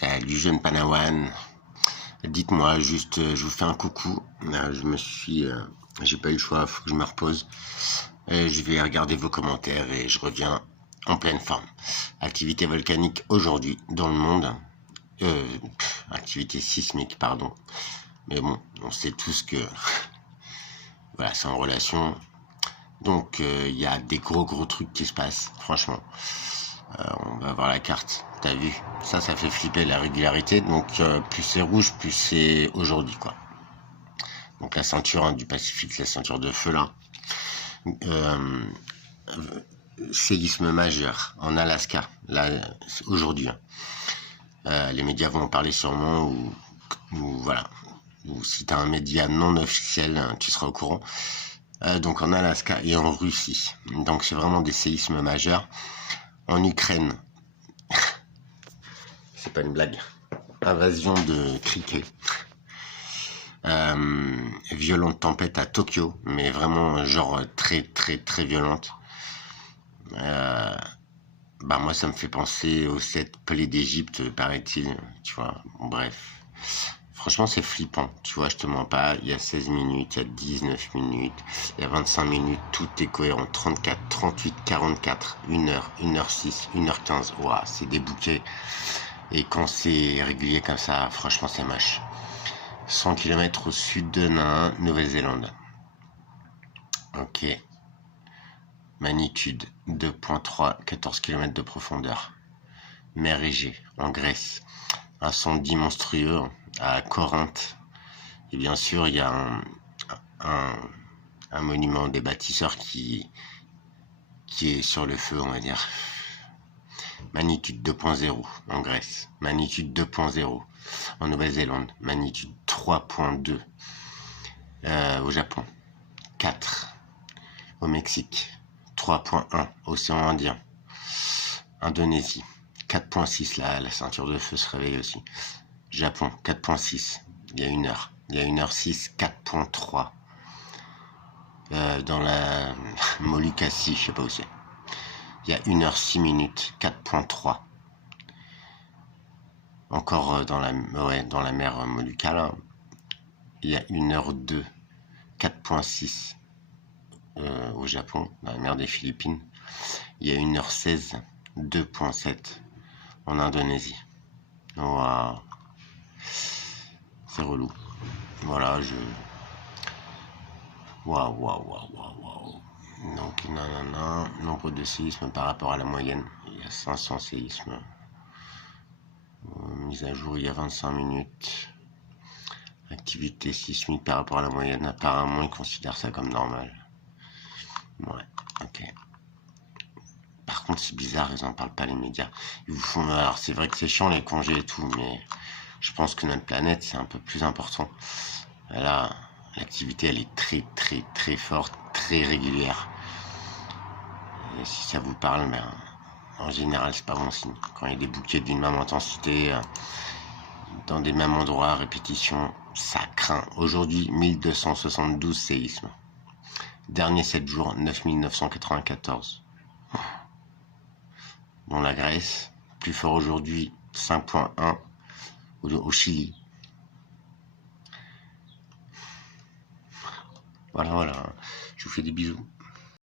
Salut jeune Panawan. Dites-moi juste, je vous fais un coucou. J'ai pas eu le choix, faut que je me repose. Je vais regarder vos commentaires et je reviens en pleine forme. Activité volcanique aujourd'hui dans le monde. Activité sismique, pardon. Mais bon, on sait tous que voilà, c'est en relation. Donc il y a des gros trucs qui se passent, franchement. On va voir la carte, t'as vu, ça fait flipper la régularité. Donc plus c'est rouge, plus c'est aujourd'hui, quoi. Donc la ceinture du Pacifique, la ceinture de feu là, séisme majeur en Alaska là aujourd'hui. Les médias vont en parler sûrement, ou voilà, ou si t'as un média non officiel, tu seras au courant. Donc en Alaska et en Russie, donc c'est vraiment des séismes majeurs. En Ukraine, c'est pas une blague, invasion de criquets. Violente tempête à Tokyo, mais vraiment genre très violente. Moi ça me fait penser aux 7 plaies d'Égypte, paraît-il, tu vois. Bon, bref, franchement c'est flippant, tu vois, je te mens pas. Il y a 16 minutes, il y a 19 minutes, il y a 25 minutes, tout est cohérent. 34, 38, 44, 1h, 1h06, 1h15, ouah, c'est des bouquets. Et quand c'est régulier comme ça, franchement c'est moche. 100 km au sud de Nain, Nouvelle-Zélande. Ok. Magnitude 2.3, 14 km de profondeur. Mer Égée, en Grèce. Incendie monstrueux à Corinthe. Et bien sûr, il y a un monument des bâtisseurs qui est sur le feu, on va dire. Magnitude 2.0 en Grèce. Magnitude 2.0 en Nouvelle-Zélande. Magnitude 3.2 au Japon. 4 au Mexique. 3.1 océan Indien. Indonésie. 4.6, la ceinture de feu se réveille aussi. Japon. 4.6. Il y a 1 heure. Il y a 1h06. 4.3. Dans la Moluccasie, je sais pas où c'est. Il y a 1h06 minutes. 4.3. Encore dans la mer Molucca, là. Il y a 1h02. 4.6. Au Japon, dans la mer des Philippines. Il y a 1h16, 2.7 en Indonésie. Waouh, c'est relou. Voilà, waouh. Donc, nombre de séismes par rapport à la moyenne. Il y a 500 séismes. Mise à jour il y a 25 minutes. Activité sismique par rapport à la moyenne. Apparemment, ils considèrent ça comme normal. Ouais, ok. Par contre, c'est bizarre, ils en parlent pas, les médias. Ils vous font... Alors, c'est vrai que c'est chiant, les congés et tout, mais je pense que notre planète, c'est un peu plus important. Là, l'activité, elle est très forte, très régulière. Et si ça vous parle, en général, c'est pas bon signe. Quand il y a des bouquets d'une même intensité, dans des mêmes endroits, répétition, ça craint. Aujourd'hui, 1272 séismes. Dernier 7 jours, 9994. Dans la Grèce, plus fort aujourd'hui, 5.1 au Chili. Voilà, je vous fais des bisous.